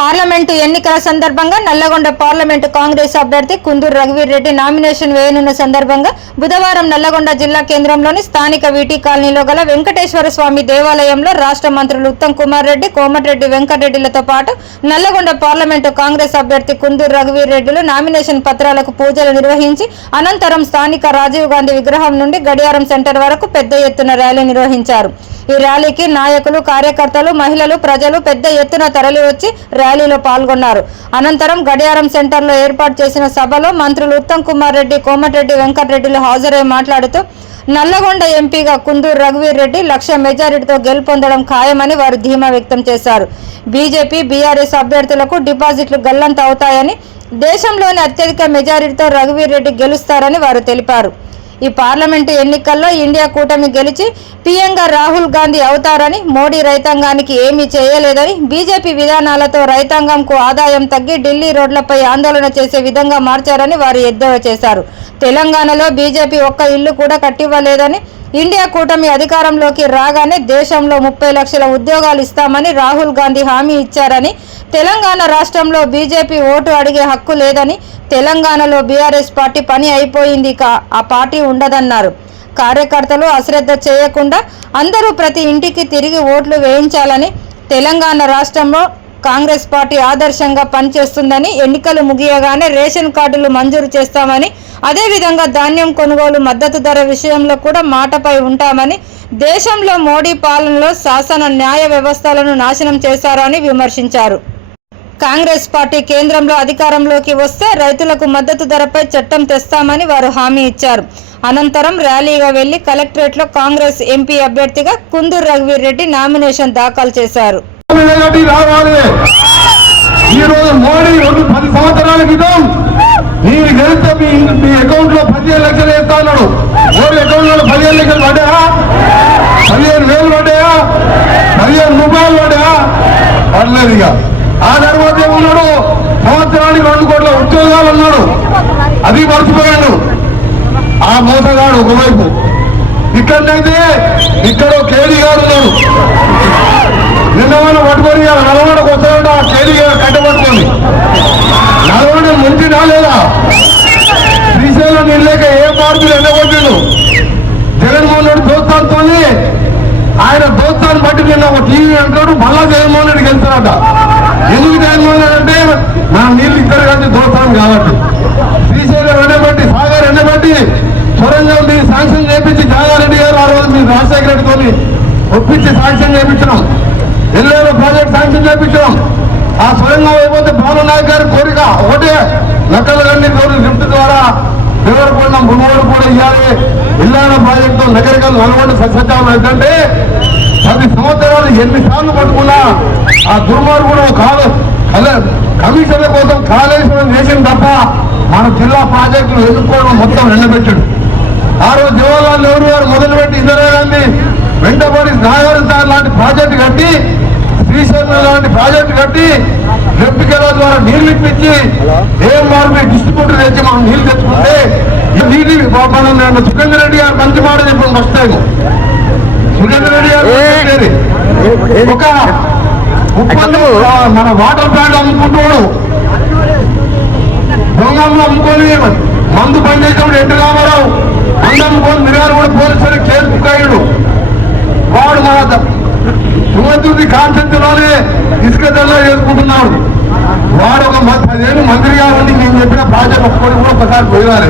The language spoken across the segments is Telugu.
పార్లమెంటు ఎన్నికల సందర్భంగా నల్లగొండ పార్లమెంటు కాంగ్రెస్ అభ్యర్థి కుందూరు రఘువీర్ రెడ్డి నామినేషన్ వేయనున్న సందర్భంగా బుధవారం నల్లగొండ జిల్లా కేంద్రంలోని స్థానిక వీటి కాలనీలో గల వెంకటేశ్వర స్వామి దేవాలయంలో రాష్ట్ర మంత్రులు ఉత్తమ్ కుమార్ రెడ్డి, కోమటిరెడ్డి వెంకటరెడ్డిలతో పాటు నల్లగొండ పార్లమెంటు కాంగ్రెస్ అభ్యర్థి కుందూరు రఘువీర్ రెడ్డిలు నామినేషన్ పత్రాలకు పూజలు నిర్వహించి అనంతరం స్థానిక రాజీవ్ గాంధీ విగ్రహం నుండి గడియారం సెంటర్ వరకు పెద్ద ఎత్తున ర్యాలీ నిర్వహించారు. ఈ ర్యాలీకి నాయకులు, కార్యకర్తలు, మహిళలు, ప్రజలు పెద్ద ఎత్తున తరలివచ్చి ర్యాలీలో పాల్గొన్నారు. అనంతరం గడియారం సెంటర్లో ఏర్పాటు చేసిన సభలో మంత్రులు ఉత్తమ్ కుమార్ రెడ్డి, కోమటిరెడ్డి వెంకటరెడ్డిలు హాజరై మాట్లాడుతూ నల్లగొండ ఎంపీగా కుందూరు రఘువీర్ రెడ్డి 1,00,000 మెజారిటీతో గెలుపొందడం ఖాయమని వారు ధీమా వ్యక్తం చేశారు. బీజేపీ, బీఆర్ఎస్ అభ్యర్థులకు డిపాజిట్లు గల్లంత అవుతాయని, దేశంలోని అత్యధిక మెజారిటీతో రఘువీర్ రెడ్డి గెలుస్తారని వారు తెలిపారు. ఈ పార్లమెంటు ఎన్నికల్లో ఇండియా కూటమి గెలిచి పీఎంగా రాహుల్ గాంధీ అవుతారని, మోడీ రైతాంగానికి ఏమీ చేయలేదని, బీజేపీ విధానాలతో రైతాంగంకు ఆదాయం తగ్గి ఢిల్లీ రోడ్లపై ఆందోళన చేసే విధంగా మార్చారని వారు ఎద్దేవా చేశారు. తెలంగాణలో బీజేపీ ఒక్క ఇల్లు కూడా కట్టివ్వలేదని, ఇండియా కూటమి అధికారంలోకి రాగానే దేశంలో 30 లక్షల ఉద్యోగాలు ఇస్తామని రాహుల్ గాంధీ హామీ ఇచ్చారని, తెలంగాణ రాష్ట్రంలో బీజేపీ ఓటు అడిగే హక్కు లేదని, తెలంగాణలో బీఆర్ఎస్ పార్టీ పని అయిపోయింది, ఆ పార్టీ ఉండదన్నారు. కార్యకర్తలు అశ్రద్ధ చేయకుండా అందరూ ప్రతి ఇంటికి తిరిగి ఓట్లు వేయించాలని, తెలంగాణ రాష్ట్రంలో కాంగ్రెస్ పార్టీ ఆదర్శంగా పనిచేస్తుందని, ఎన్నికలు ముగియగానే రేషన్ కార్డులు మంజూరు చేస్తామని, అదేవిధంగా ధాన్యం కొనుగోలు మద్దతు ధర విషయంలో కూడా మాటపై ఉంటామని, దేశంలో మోడీ పాలనలో శాసన న్యాయ వ్యవస్థలను నాశనం చేశారని విమర్శించారు. కాంగ్రెస్ పార్టీ కేంద్రంలో అధికారంలోకి వస్తే రైతులకు మద్దతు ధరపై చట్టం తెస్తామని వారు హామీ ఇచ్చారు. అనంతరం ర్యాలీగా వెళ్లి కలెక్టరేట్లో కాంగ్రెస్ ఎంపీ అభ్యర్థిగా కుందూరు రఘువీర్ రెడ్డి నామినేషన్ దాఖలు చేశారు. మీ అకౌంట్ లో 15 లక్షలు వేస్తా ఉన్నాడు. ఓడి అకౌంట్ లో 15 లక్షలు పడ్డాయా? 15,000 పడ్డాయా? 15 రూపాయలు పడ్డాయా? పడలేదు. ఇక ఆ తర్వాత ఏమన్నాడు, సంవత్సరానికి 2 కోట్ల ఉద్యోగాలు అన్నాడు. అది మర్చిపోయాడు ఆ మోసగాడు. ఒకవైపు ఇక్కడైతే ఇక్కడ కేడీ గారు ఉన్నాడు. నిన్న మనం పట్టుకొని నల్గొండకు వస్తాడంట. ఆ కేడీ గారు కట్టబట్టుకోండి. నల్గొండ మంచి రాలేదా? శ్రీశైలం నీళ్ళక ఏ మార్పులు ఎండగొట్టిండు. జగన్మోహన్ రెడ్డి దోస్తాంతో ఆయన దోస్తాన్ని బట్టి నిన్న ఒక టీవీ అంటాడు, మళ్ళా జగన్మోహన్ రెడ్డి గెలుస్తారట. ఎందుకు జగన్మోహన్ రెడ్డి అంటే మనం నీళ్ళు ఇద్దరు కలిసి దోస్తాం కాబట్టి. శ్రీశైలం ఎండబట్టి, సాగర్ ఎండబట్టి సొరంగం మీరు శాంక్షన్ చేయించి జగన్రెడ్డి గారు ఆ రోజు మీరు రాజశేఖర రెడ్డితో ఒప్పించి శాంక్షన్ చేయించినాం. ఎల్లేలో ప్రాజెక్ట్ శాంక్షన్ చేయించినాం. ఆ సొరంగం అయిపోతే భాను నాయక్ గారి కోరిక ఒకటే, నక్కల గండి లిఫ్ట్ ద్వారా దేవరకొండ మునుగోడు కూడా ఇవ్వాలి. ఇల్లాల ప్రాజెక్టు నగరికల్ నల్గొండ సత్యాలు ఏంటంటే 10 సంవత్సరాలు ఎన్నిసార్లు పట్టుకున్నా ఆ దుర్మార్గుడు కమిషన్ల కోసం కాళేశ్వరం చేసిన తప్ప మన జిల్లా ప్రాజెక్టులు ఎదుర్కోవడం మొత్తం ఎండబెట్టాడు. ఆ రోజు జవహర్లాల్ నెహ్రూ గారు మొదలుపెట్టి ఇందిరాగాంధీ వెంటబడి నాగార్జున సాగర్ లాంటి ప్రాజెక్టు కట్టి, శ్రీశైలం లాంటి ప్రాజెక్టు కట్టి ఎంపికల ద్వారా నీళ్లు ఇప్పించి ఏం మార్పు డిస్ట్రిబ్యూటర్ తెచ్చి మనం నీళ్లు తెచ్చుకుంటే నీటి మనం సుఖేంద్ర రెడ్డి గారు మంచి మాట చెప్పడం ఫస్ట్ టైం. సుఖేంద్ర రెడ్డి గారు ఒక ఉప్పందు మన వాటర్ ప్లాంట్ అమ్ముకుంటున్నాడు. దొంగలు అమ్ముకొని మందు పనిచేసినప్పుడు ఎన్టీ రామారావు మందు అమ్ముకొని మిర్యాలు కూడా పోలీసులు కేసు బుక్కాయుడు. వాడు మన తుంగతుర్తి కాన్సెప్ట్లోనే ఇసుక తెల్ల చేసుకుంటున్నాడు. వాడు ఒక 10 ఏళ్ళు మంత్రిగా ఉండి నేను చెప్పిన ప్రాజెక్ట్ ఒక్కటి కూడా ఒకసారి పోయాలి.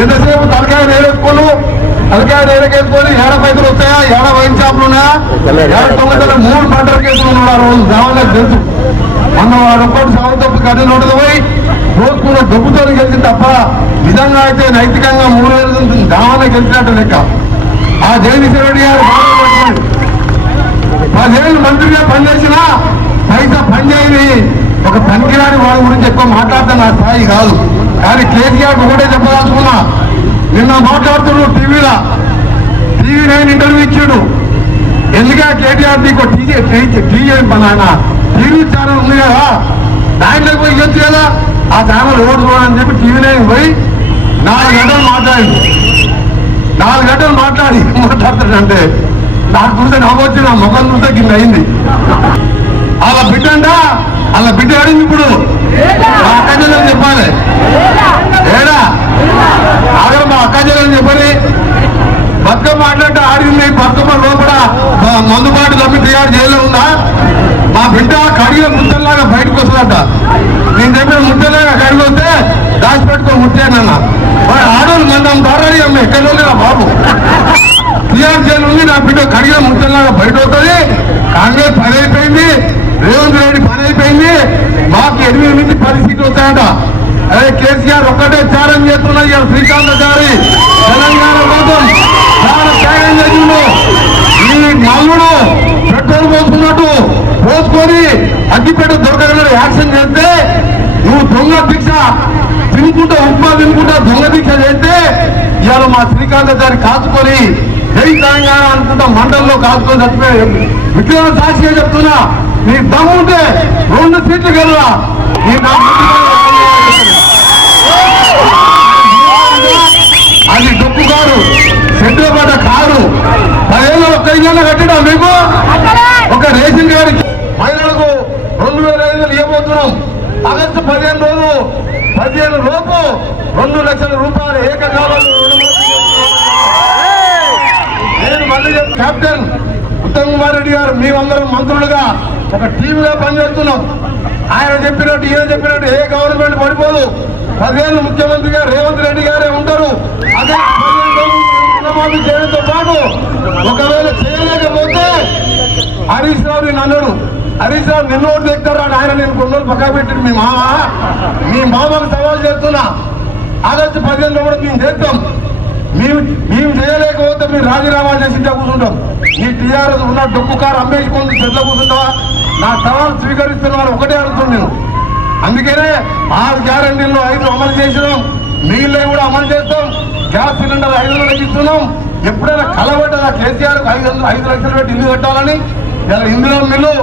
ఎంతసేపు తలకాయ నేరేసుకోను, తలకాయ నేరకేసుకొని 7 పైసలు వస్తాయా, 7 వైన్ షాపులు ఉన్నాయా, 9 3 పంటల కేసులు ఉన్నాడు. ఆ రోజు దేవాలకు తెలుసు. మొన్న వాడు ఒక్కటి సాగు తప్పు కథ నోటలు పోయి రోజుకున్న డబ్బుతో గెలిచింది తప్ప నిజంగా అయితే నైతికంగా 3 వేలు దావానే గెలిచినట్టు లెక్క. ఆ జగదీశ్వర రెడ్డి గారు 10 ఏళ్ళు మంత్రిగా పనిచేసినా పైసా పనిచేయని ఒక పనికిరాని వాళ్ళ గురించి ఎక్కువ మాట్లాడతాను, నా స్థాయి కాదు. కానీ కేసీఆర్ ఒకటే చెప్పదలుచుకున్నా. నిన్న మాట్లాడుతున్నాడు టీవీ 9 ఇంటర్వ్యూ ఇచ్చాడు. ఎందుకంటే కేటీఆర్ నీకు టీవీ ఛానల్ ఉంది కదా, దాంట్లోకి పోయి ఇవ్వచ్చు కదా, ఆ ఛానల్ ఓటు చూడని చెప్పి టీవీ 9 పోయి 4 గంటలు మాట్లాడింది. 4 గంటలు మాట్లాడుతాడంటే నాకు చూస్తే నవ్వచ్చు, నా ముఖం చూస్తే కింద అయింది. వాళ్ళ బిడ్డ అంట, వాళ్ళ బిడ్డ అడిగింది ఇప్పుడు మా అక్క చెల్లెని చెప్పాలి. ఏడా ఆగరు మా అక్క చెల్లెని చెప్పని బతుకమ్మ మాట్లాడితే ఆడింది. బతుకమ్మ లోపల మందుబాటు తప్పి తయారు జైల్లో ఉందా? మా బిడ్డ కడిగిన ముద్దల్లాగా బయటకు వస్తుందట. నేను చెప్పిన ముద్దలాగా కడిగి వస్తే దాచిపెట్టుకో ముట్టానన్న. మరి ఆడోళ్ళు మందం దారాడి అమ్మ ఎక్కడ లేరా బాబు. టీఆర్ జైలు ఉంది, నా బిడ్డ కడిగిన ముద్దల్లాగా బయట వస్తుంది. కాంగ్రెస్ పని అయిపోయింది, రేవంత్ రెడ్డి పని అయిపోయింది. మాకు 8 నుంచి 10 సీట్లు వస్తాయట. అదే కేసీఆర్ ఒక్కటే త్యాగం చేస్తున్నా. ఇవాళ శ్రీకాంతాచారి తెలంగాణ కోసం చాలా త్యాగం చేసిండు. ఈ నల్లుడు పెట్రోల్ పోసుకున్నట్టు పోసుకొని అగ్గిపెట్ట దొరకగలరు యాక్షన్ చేస్తే, నువ్వు దొంగ దీక్ష తినుకుంటా ఉప్మా తినుకుంటా దొంగ దీక్ష చేస్తే ఇవాళ మా శ్రీకాంతాచారి కాచుకొని జై తెలంగాణ అనుకుంటా మండలంలో కాచుకొని చచ్చిపోయి విక్రమ సాక్షిగా చెప్తున్నా. నీ దమ్ముంటే 2 సీట్లు గెలవా. నీ అది డొక్కు కారు, సెంటర్ పడ్డ కారు 10 ఏళ్ళు 1 ఇళ్ళ కట్టినా మీకు. ఒక రేషన్ కార్డు మహిళలకు 2500 ఇవ్వబోతున్నాం. ఆగస్టు 15 రోజు 15 లోపు 2 లక్షల రూపాయలు ఏకకాలంలో నేను మళ్ళీ కెప్టెన్ ఉత్తమ్ కుమార్ రెడ్డి గారు మేమందరం మంత్రులుగా ఒక టీవీగా పనిచేస్తున్నాం. ఆయన చెప్పినట్టు ఈయన చెప్పినట్టు ఏ గవర్నమెంట్ పడిపోదు. 10 ఏళ్ళు ముఖ్యమంత్రిగా రేవంత్ రెడ్డి గారే ఉంటారు. అదే 15 రోజులు రుణమాఫీ చేయడంతో పాటు ఒకవేళ చేయలేకపోతే హరీష్ రావు నేను అన్నాడు. హరీష్ రావు నిన్ను ఓటు తెస్తారు అని ఆయన నేను కొన్ని రోజులు పక్క పెట్టిండు. మీ మామకు సవాల్ చేస్తున్నా. ఆగస్టు 15 కూడా మేము చేస్తాం. మేము చేయలేకపోతే మీరు రాజీనామా చేసి కూర్చుంటాం. నీ టీఆర్ఎస్ ఉన్న డొక్కు కారు అమ్మేసుకొని చెట్ల కూర్చుంటావా? నా సవాల్ స్వీకరిస్తున్నారు. ఒకటే అడుగుతుంది నేను. అందుకనే 6 గ్యారంటీల్లో 5 అమలు చేసినాం. నీళ్ళే కూడా అమలు చేస్తాం. గ్యాస్ సిలిండర్ 500 ఇస్తున్నాం. ఎప్పుడైనా కలబడ్డదా కేసీఆర్ 5 లక్షలు పెట్టి ఇల్లు కట్టాలని? ఇలా ఇందులో మిల్లు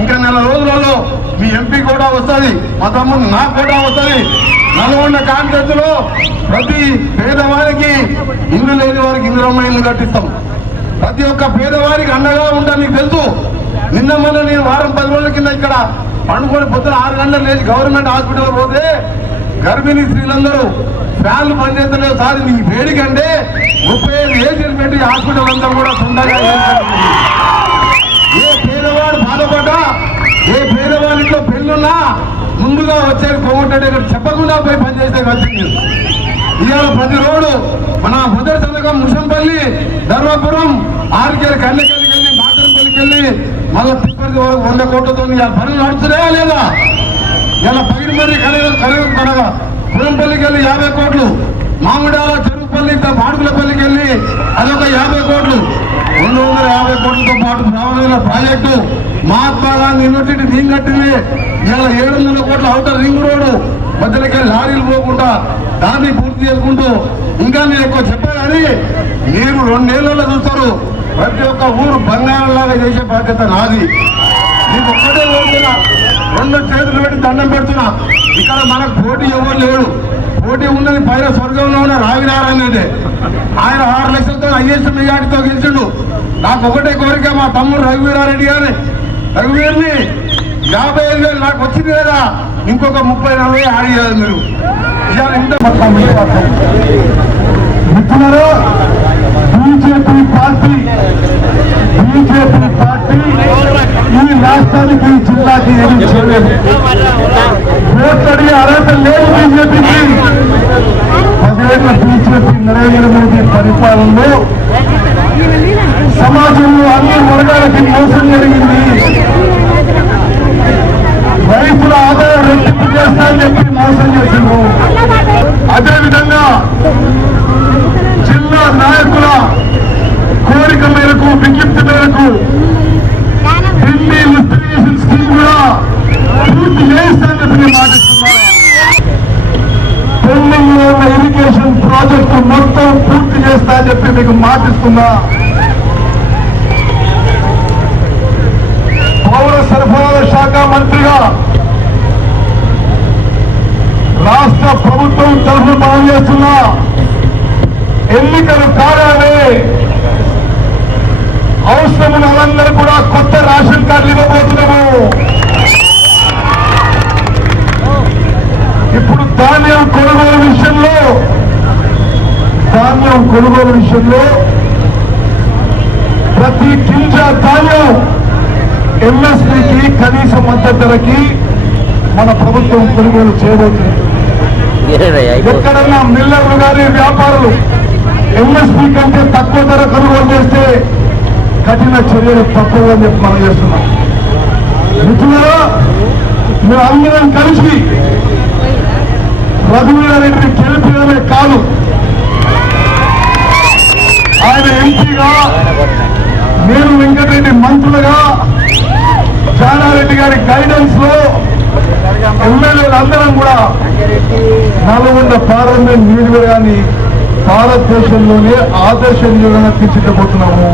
ఇంకా నెల రోజులలో మీ ఎంపీ కూడా వస్తుంది, మా తమ్ముడు నా కూడా వస్తుంది. నల్గొండ కాంగ్రెస్ లో ప్రతి పేదవారికి ఇల్లు లేని వారికి ఇందిరమ్మ ఇల్లు కట్టిస్తాం. ప్రతి ఒక్క పేదవారికి అండగా ఉంటా. నీకు తెలుసు, నిన్న మొన్న నేను వారం 10 రోజుల కింద ఇక్కడ పండుకొని పొద్దున 6 గంటలు లేచి గవర్నమెంట్ హాస్పిటల్ పోతే గర్భిణీ స్త్రీలందరూ ఫ్యాన్లు పనిచేస్తలేవు సార్. నీకు వేడికంటే 35 ఏసీలు పెట్టి హాస్పిటల్ అంతా కూడా సొంతంగా ఏ పేదవాడు బాధపడ్డా, ఏ పేదవాడితో పెళ్ళున్నా ముందుగా వచ్చేది కోమటంటే చెప్పకుండా పోయి పనిచేసే వచ్చింది. ఇవాళ ప్రతి రోడ్డు మన మొదటి సంతకం ముషంపల్లి, ధర్మపురం, ఆర్కేర్, కన్నెకెళ్ళికి వెళ్ళి మాతరంపల్లికి వెళ్ళి మళ్ళీ తిప్పటి వరకు 100 కోట్లతో పనులు నడుస్తున్నాయా లేదా? ఇలా పగిడిమర్రి ఖరీదు కనగా పురంపల్లికి వెళ్ళి 50 కోట్లు, మామిడాల చెరువుపల్లి బాడుగులపల్లికి వెళ్ళి అదొక 50 కోట్లు, 250 కోట్లతో పాటు రావణ ప్రాజెక్టు మహాత్మా గాంధీ యూనివర్సిటీ నేను కట్టింది. ఇలా 700 కోట్ల ఔటర్ రింగ్ రోడ్డు మధ్యలోకి లారీలు పోకుండా దాన్ని పూర్తి చేసుకుంటూ ఇంకా నేను ఎక్కువ చెప్పా కానీ మీరు 2 ఏళ్లలో చూస్తారు. ప్రతి ఒక్క ఊరు బంగారంలాగా చేసే బాధ్యత నాది. నీకు ఒక్కటే కోరుతున్నా, 2 చేతులు పెట్టి దండం పెడుతున్నా. ఇక్కడ మనకు పోటీ ఎవరు లేడు. పోటీ ఉన్నది పైన స్వర్గంలో ఉన్న రావినారాయణ రెడ్డి. ఆయన 6 లక్షలతో హైయెస్ట్ మెజార్టీతో గెలిచిండు. నాకు ఒకటే కోరిక, మా తమ్ముడు రఘువీరారెడ్డి గారిని, రఘువీర్ని 55,000 నాకు వచ్చింది కదా, ఇంకొక 30-40 యాడ్ చేయాలి మీరు. ఇవాళ ఇంత మిత్రులారా, బీజేపీ పార్టీ ఈ రాష్ట్రానికి ఈ జిల్లాకి ఏమి చేయలేదు. ఓట్లడి అర్హత లేదు బీజేపీకి. 10 ఏళ్ల బీజేపీ నరేంద్ర మోదీ పరిపాలనలో సమాజంలో అన్ని వర్గాలకి మోసం జరిగింది. రైతుల ఆదాయం రెట్టింపు చేస్తానని చెప్పి మోసం చేసిండ్రు. అదేవిధంగా జిల్లా నాయకుల కోరిక మేరకు, విజ్ఞప్తి మేరకు ఢిల్లీ లిఫ్ట్ ఇరిగేషన్ స్కీమ్ కూడా పూర్తి చేస్తానని చెప్పి మాటిస్తున్నారు. పెండింగ్ లో ఉన్న ఇరిగేషన్ ప్రాజెక్టు మొత్తం పూర్తి చేస్తానని చెప్పి మీకు మాటిస్తున్నా. పౌర సరఫరాల శాఖ మంత్రిగా రాష్ట్ర ప్రభుత్వం తరఫున పనిచేస్తున్నా. ఎన్నికలు కాగానే అవసరమైన వాళ్ళందరూ కూడా కొత్త రేషన్ కార్డులు ఇవ్వబోతున్నాము. ధాన్యం కొనుగోలు విషయంలో ప్రతి గింజ ధాన్యం ఎంఎస్పీకి కనీస మద్దతు ధరకి మన ప్రభుత్వం కొనుగోలు చేయబోతుంది. ఎక్కడన్నా మిల్లర్లు కానీ వ్యాపారులు ఎంఎస్పీ కంటే తక్కువ ధర కొనుగోలు చేస్తే కఠిన చర్యలు తప్పవని చెప్పి మనం చేస్తున్నాం. మిత్రులారా, మేము అందరం కలిసి రఘువీరారెడ్డిని గెలిపించడమే కాదు, ఆయన ఎంపీగా, నేను వెంకటరెడ్డి మంత్రులుగా, జానారెడ్డి గారి గైడెన్స్ లో ఎమ్మెల్యేలు అందరం కూడా నల్గొండ పార్లమెంట్ నియోజకవర్గాన్ని భారతదేశంలోనే ఆదర్శ నియోజకవర్గంగా తీర్చిదిద్దబోతున్నాము.